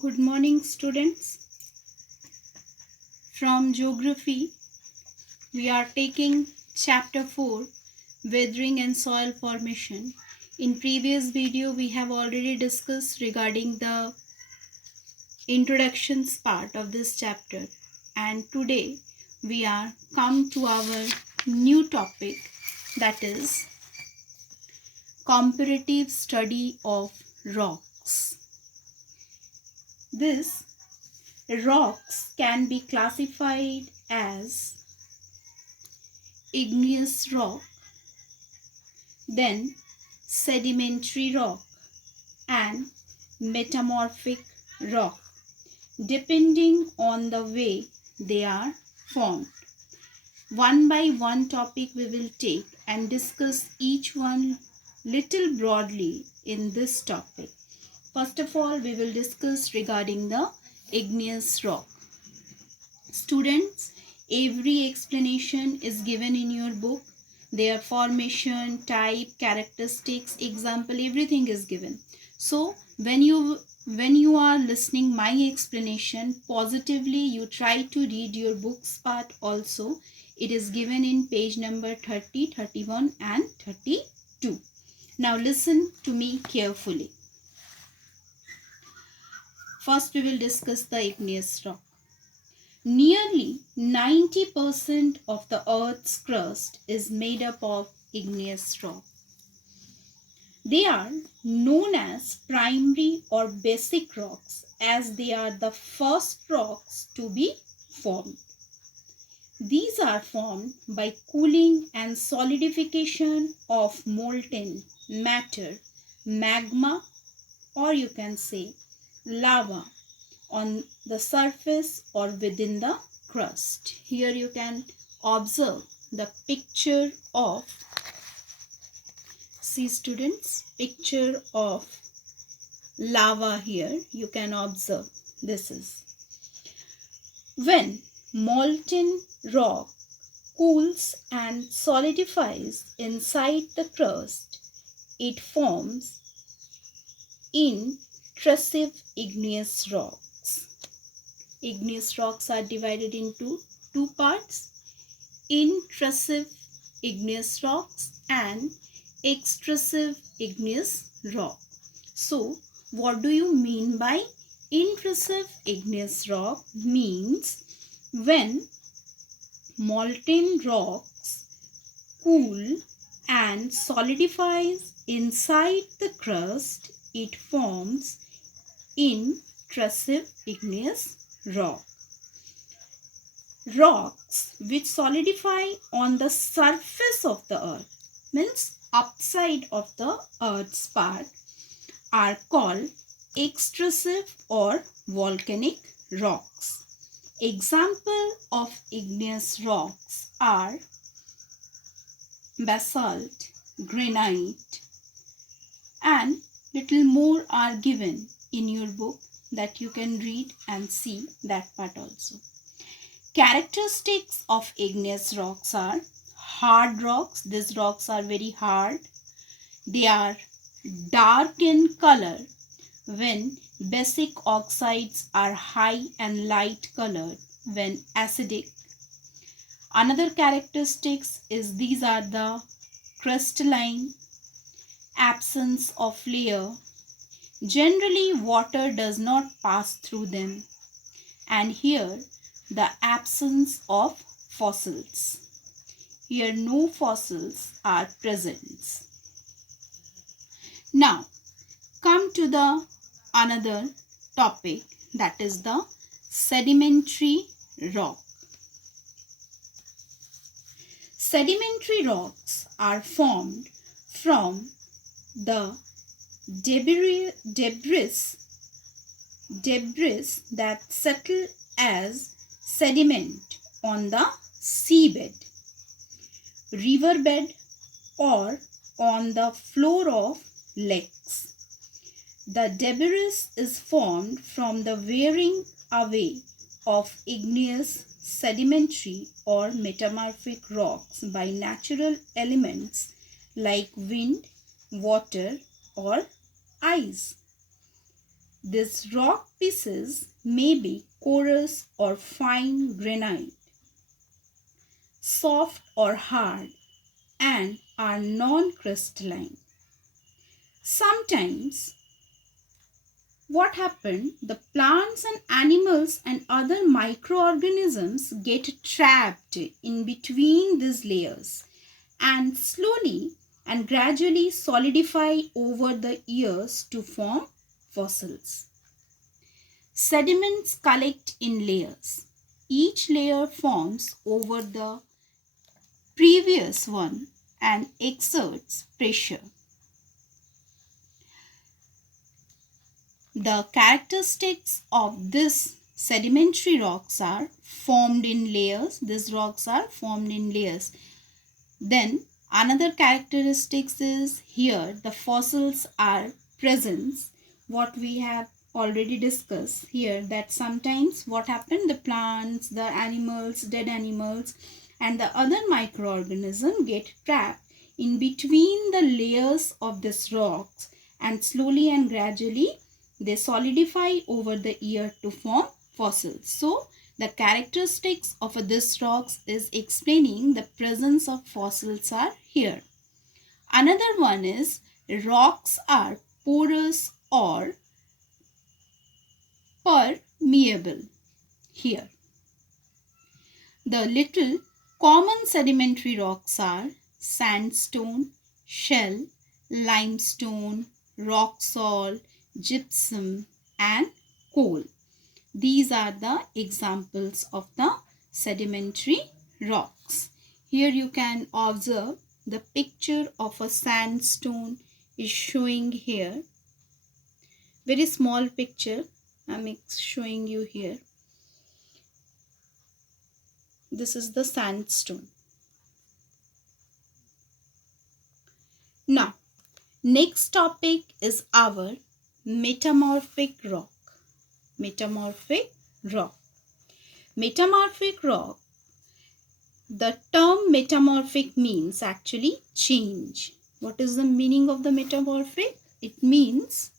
Good morning, students. From Geography, we are taking Chapter 4, Weathering and Soil Formation. In previous video, we have already discussed regarding the introductions part of this chapter. And today, we are come to our new topic, that is comparative study of rocks. This rocks can be classified as igneous rock, then sedimentary rock and metamorphic rock, depending on the way they are formed. One by one topic we will take and discuss each one little broadly in this topic. First of all, we will discuss regarding the igneous rock. Students, every explanation is given in your book. Their formation, type, characteristics, example, everything is given. So when you are listening my explanation, positively you try to read your books part also. It is given in page number 30, 31 and 32. Now listen to me carefully. First we will discuss the igneous rock. Nearly 90% of the Earth's crust is made up of igneous rock. They are known as primary or basic rocks as they are the first rocks to be formed. These are formed by cooling and solidification of molten matter, magma, or you can say lava, on the surface or within the crust. Here you can observe the picture of, see students, picture of lava here. You can observe this is. When molten rock cools and solidifies inside the crust, it forms intrusive igneous rock. Igneous rocks are divided into two parts, intrusive igneous rocks and extrusive igneous rock. So what do you mean by intrusive igneous rock? Means when molten rocks cool and solidifies inside the crust, it forms intrusive igneous rock. Rocks which solidify on the surface of the earth, means upside of the earth's part, are called extrusive or volcanic rocks. Example of igneous rocks are basalt, granite, and little more are given in your book that you can read and see that part also. Characteristics of igneous rocks are hard rocks. These rocks are very hard. They are dark in color when basic oxides are high and light colored when acidic. Another characteristics is these are the crystalline, absence of layer. Generally, water does not pass through them. And here, the absence of fossils. Here, no fossils are present. Now, come to the another topic, that is the sedimentary rock. Sedimentary rocks are formed from the debris that settle as sediment on the seabed, riverbed, or on the floor of lakes. The debris is formed from the wearing away of igneous, sedimentary, or metamorphic rocks by natural elements like wind, water, or ice. These rock pieces may be coarse or fine granite, soft or hard, and are non-crystalline. Sometimes what happened, the plants and animals and other microorganisms get trapped in between these layers and slowly and gradually solidify over the years to form fossils. Sediments collect in layers. Each layer forms over the previous one and exerts pressure. The characteristics of this sedimentary rocks are formed in layers. These rocks are formed in layers. Then another characteristics is here the fossils are present. What we have already discussed here, that sometimes what happened, the plants, the animals, dead animals and the other microorganisms get trapped in between the layers of this rocks and slowly and gradually they solidify over the year to form fossils. So the characteristics of this rocks is explaining the presence of fossils are here. Another one is rocks are porous or permeable here. The little common sedimentary rocks are sandstone, shell, limestone, rock salt, gypsum and coal. These are the examples of the sedimentary rocks. Here you can observe the picture of a sandstone is showing here. Very small picture I am showing you here. This is the sandstone. Now, next topic is our metamorphic rock. Metamorphic rock. Metamorphic rock. The term metamorphic means actually change. What is the meaning of the metamorphic? It means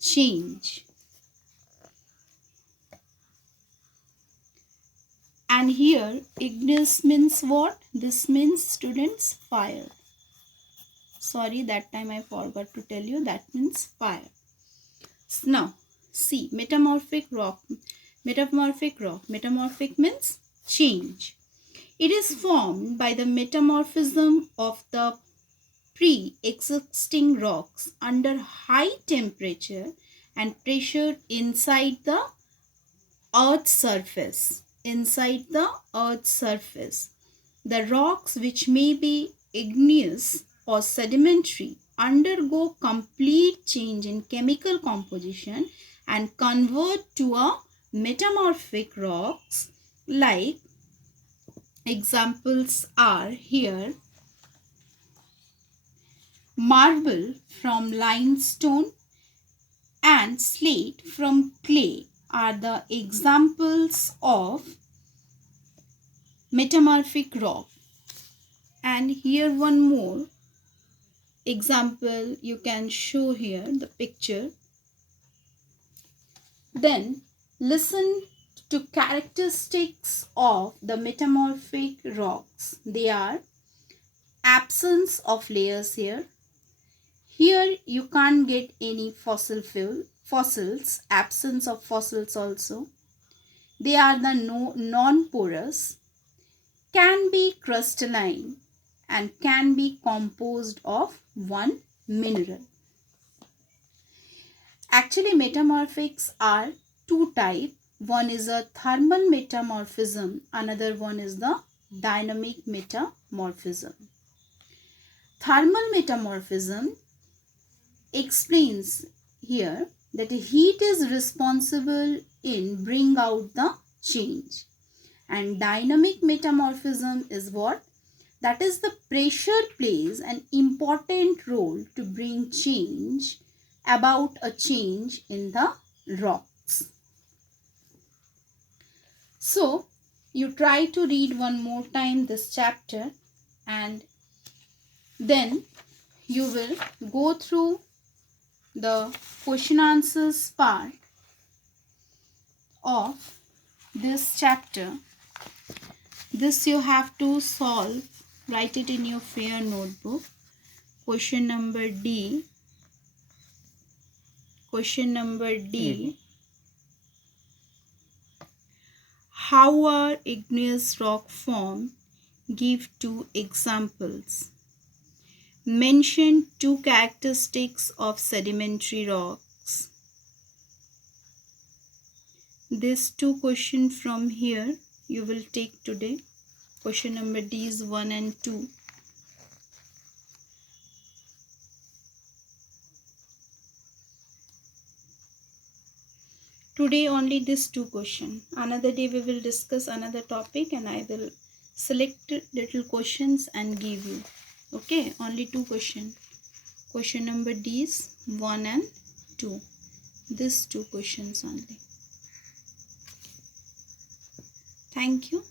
change. And here igneous means what? This means, students, fire. Sorry, that time I forgot to tell you, that means fire. Now see, metamorphic rock. Metamorphic rock. Metamorphic means change. It is formed by the metamorphism of the pre-existing rocks under high temperature and pressure inside the Earth's surface. Inside the Earth's surface. The rocks, which may be igneous or sedimentary, undergo complete change in chemical composition and convert to a metamorphic rocks. Like examples are here marble from limestone and slate from clay are the examples of metamorphic rock. And here one more example you can show here, the picture. Then listen to characteristics of the metamorphic rocks. They are absence of layers here. Here you can't get any fossils, absence of fossils also. They are the non-porous, can be crystalline and can be composed of one mineral. Actually, metamorphics are two types. One is a thermal metamorphism, another one is the dynamic metamorphism. Thermal metamorphism explains here that heat is responsible in bring out the change. And dynamic metamorphism is what? That is the pressure plays an important role to bring change about a change in the rocks. So, you try to read one more time this chapter and then you will go through the question answers part of this chapter. This you have to solve. Write it in your fair notebook. Question number D. Question number D. How are igneous rock formed? Give 2 examples. Mention 2 characteristics of sedimentary rocks. These 2 questions from here you will take today. Question number D is 1 and 2. Today only these 2 questions. Another day we will discuss another topic and I will select little questions and give you. Okay, only 2 questions. Question number D is 1 and 2. These 2 questions only. Thank you.